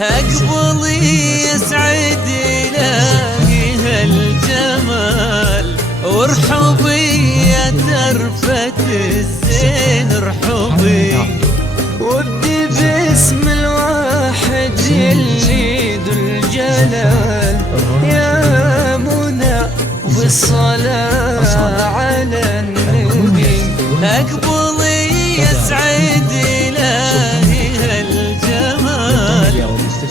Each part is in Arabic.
أقبلي يسعد إلهي هالجمال، وارحبي يا ترفة الزين ارحبي، وابدي باسم الواحد اللي ذو الجلال، يا منى بالصلاة على النبي. أقبلي يسعد إلهي هالجمال،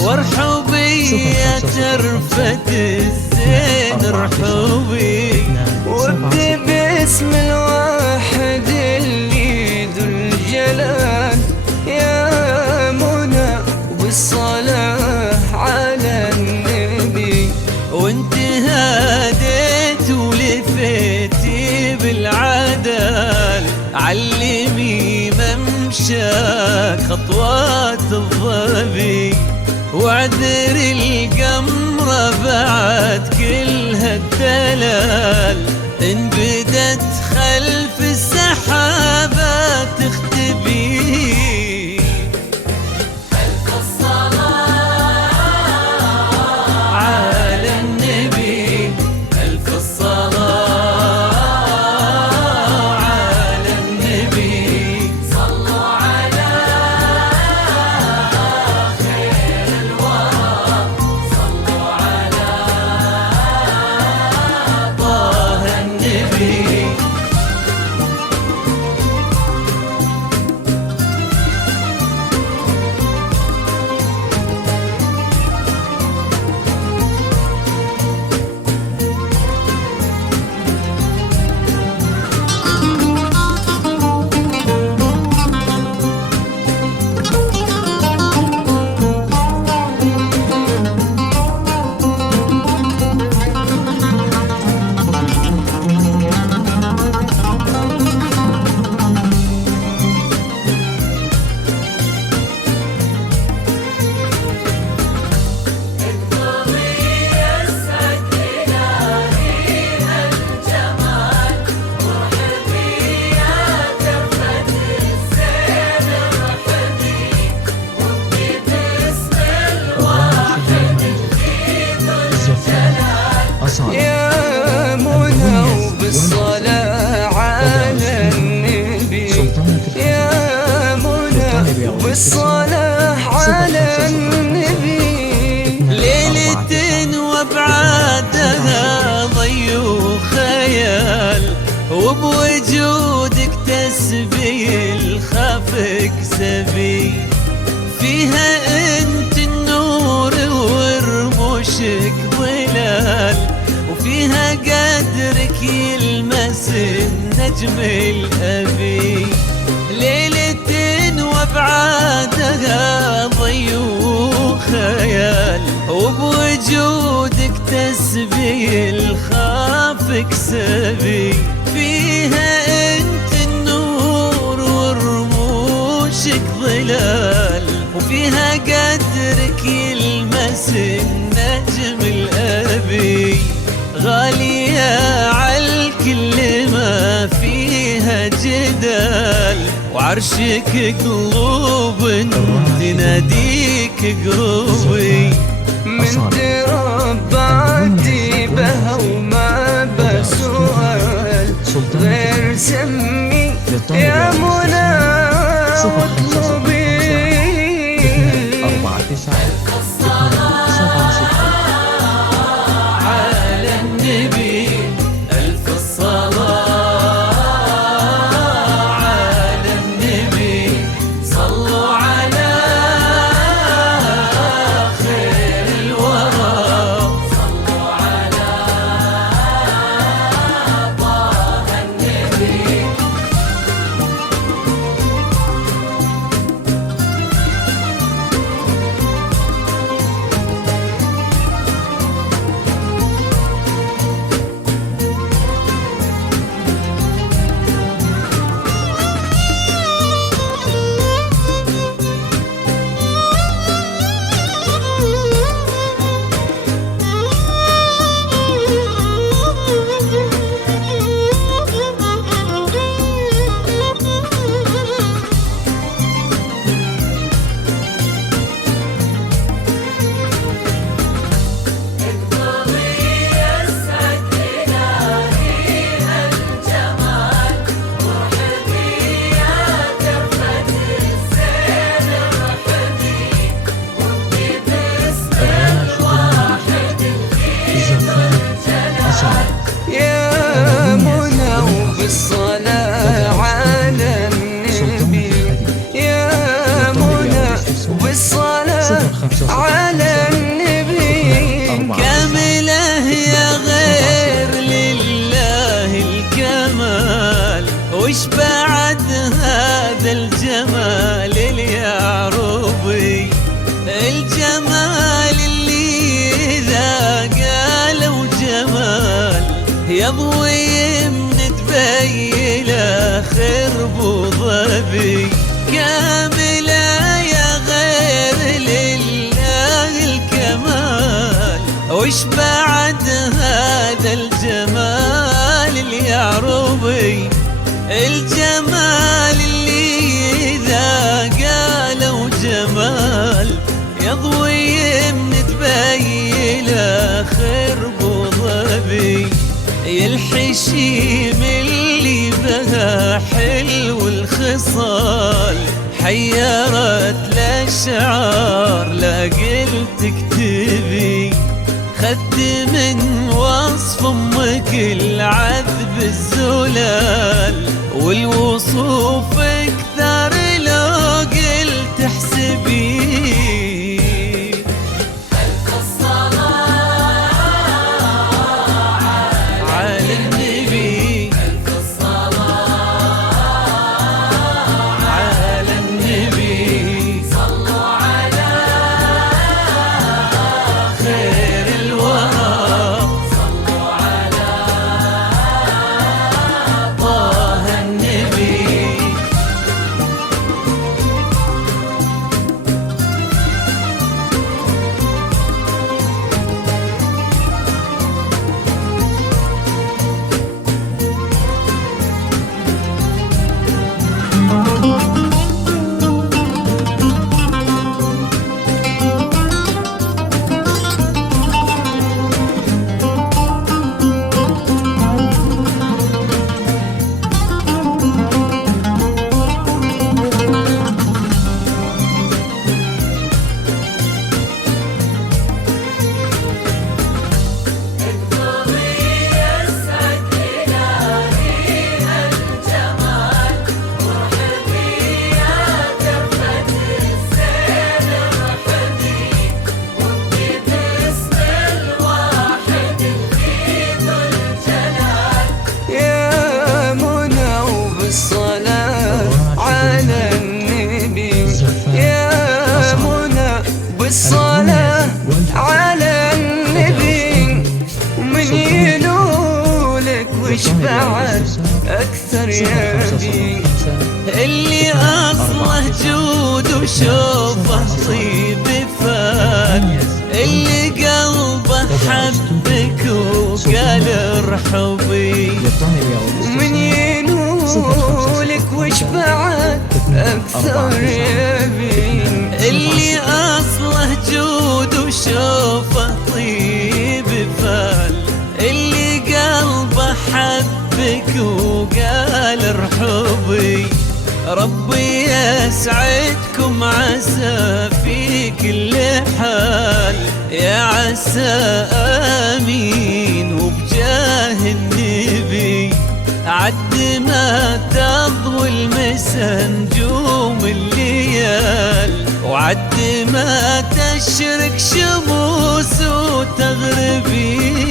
وارحبي يا ترفة الزين ارحبي، وابدي باسم الواحد اللي ذو الجلال، يا منى بالصلاة على النبي. وانت هاديت ولفيتي بالعدال، علمي ممشاك خطوات الظبي، واعذر القمرة بعد كل هالدلال، إن بدت خلف السحابات تختبي. ألف الصلاة على النبي، ألف الصلاة على النبي، صلوا على خير الورى، صلوا على طه النبي. يا منى وبالصلاة على النبي، يا منى وبالصلاة على النبي. ليلة وابعادها ضي وخيال، وبوجودك تسبي الخافك سبي، فيها انت النور ورموشك ظلال، وفيها قدرك يلمس النجم الأبي. ليلة وابعادها ضي وخيال، وبوجودك تسبي الخافك سبي، فيها انت النور ورموشك ظلال، وفيها قدرك يلمس النجم الأبي. غالية عالكل ما فيها جدال، وعرشك قلوب تناديك قروبي. من تربعتي بها وما بسؤال غير سمي يا منى واطلبي. على النبي، ألف الصلاة على النبي، صلوا على خير الورى، صلوا على طه النبي. على النبي كامله يا غير لله الكمال، وش بعد هذا الجمال اليعربي؟ الجمال اللي إذا قالوا جمال يضوي من تبيله خرب وظبي. كاملة يا غير لله الكمال، وش بعد هذا الجمال اليعربي؟ الجمال اللي إذا قالوا جمال يضوي من تبيله خرب وظبي. الحشيم اللي بها حلو الخصال حيرت الأشعار لا قلت اكتبي. خدت من وصف امك العذب الزلال، والوصوف اكثر لو قلت احسبي. ألف الصلاة على النبي، ألف الصلاة على النبي، صلوا على خير الورى، صلوا على طه النبي. اكتبي يسعد إلهي الجمال، وارحبي يا دربة الزين ارحبي، وابدي باسم الواحد اللي ذو الجلال. يا منى وبالصلاة على النبي، يا منى بالصلاة على النبي. ومن ينولك وش بعد أكثر يبي؟ اللي أصله جود وشوفه طيب فال، اللي قلبه حبك وقال ارحبي. ومن ينولك وش بعد أكثر يبي؟ اللي أصله جود وشوفه طيب فال، اللي قلبه حبك وقال ارحبي. ربي يسعدكم عسى في كل حال، يا عسى آمين وبجاه النبي. عد ما تضوي المسا نجوم الليال، وعد ما تشرق شموس وتغربي.